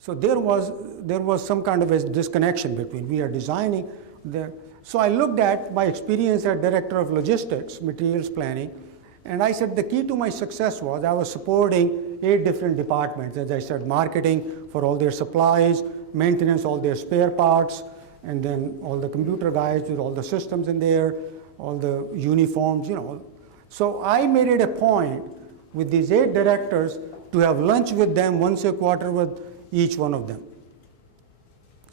So there was some kind of a disconnection between we are designing the. So I looked at my experience as Director of Logistics, Materials Planning, and I said the key to my success was I was supporting 8 different departments. As I said, marketing for all their supplies, maintenance, all their spare parts, and then all the computer guys with all the systems in there, all the uniforms, you know. So I made it a point with these 8 directors to have lunch with them once a quarter with each one of them.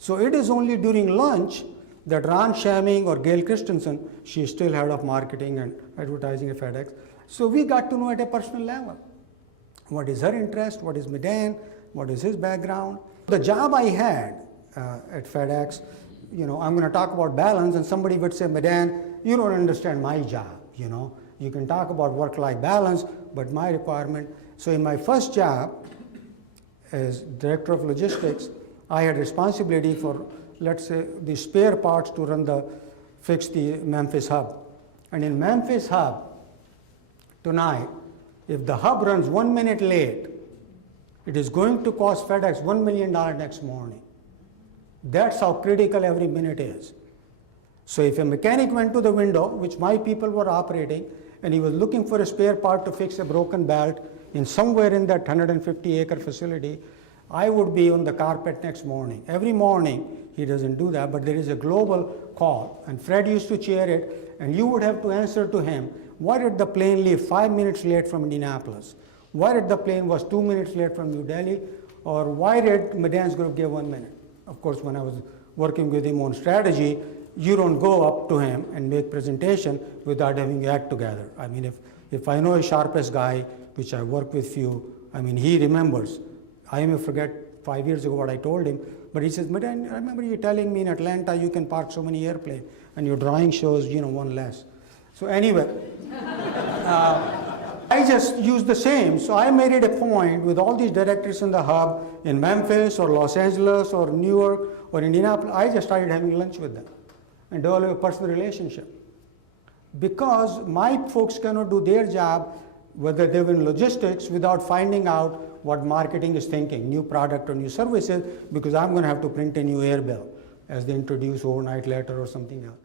So it is only during lunch that Ron Shaming or Gail Christensen, she is still head of marketing and advertising at FedEx. So we got to know at a personal level. What is her interest? What is Madan? What is his background? The job I had at FedEx, you know, I'm going to talk about balance, and somebody would say, Madan, you don't understand my job, you know. You can talk about work-life balance, but my requirement. So in my first job as Director of Logistics, I had responsibility for, let's say, the spare parts to fix the Memphis hub. And in Memphis hub, tonight, if the hub runs 1 minute late, it is going to cost FedEx $1 million next morning. That's how critical every minute is. So if a mechanic went to the window, which my people were operating, and he was looking for a spare part to fix a broken belt in somewhere in that 150-acre facility, I would be on the carpet next morning. Every morning, he doesn't do that, but there is a global call, and Fred used to chair it, and you would have to answer to him, why did the plane leave 5 minutes late from Indianapolis? Why did the plane was 2 minutes late from New Delhi? Or why did Madan's group give 1 minute? Of course, when I was working with him on strategy, you don't go up to him and make presentation without having your act together. I mean, if I know a sharpest guy, which I work with few, I mean, he remembers. I may forget 5 years ago what I told him, but he says, Madan, I remember you telling me in Atlanta you can park so many airplanes, and your drawing shows, you know, 1 less. So anyway, I just used the same. So I made it a point with all these directors in the hub in Memphis or Los Angeles or New York or Indianapolis, I just started having lunch with them and develop a personal relationship. Because my folks cannot do their job, whether they're in logistics, without finding out what marketing is thinking, new product or new services, because I'm going to have to print a new air bill as they introduce overnight letter or something else.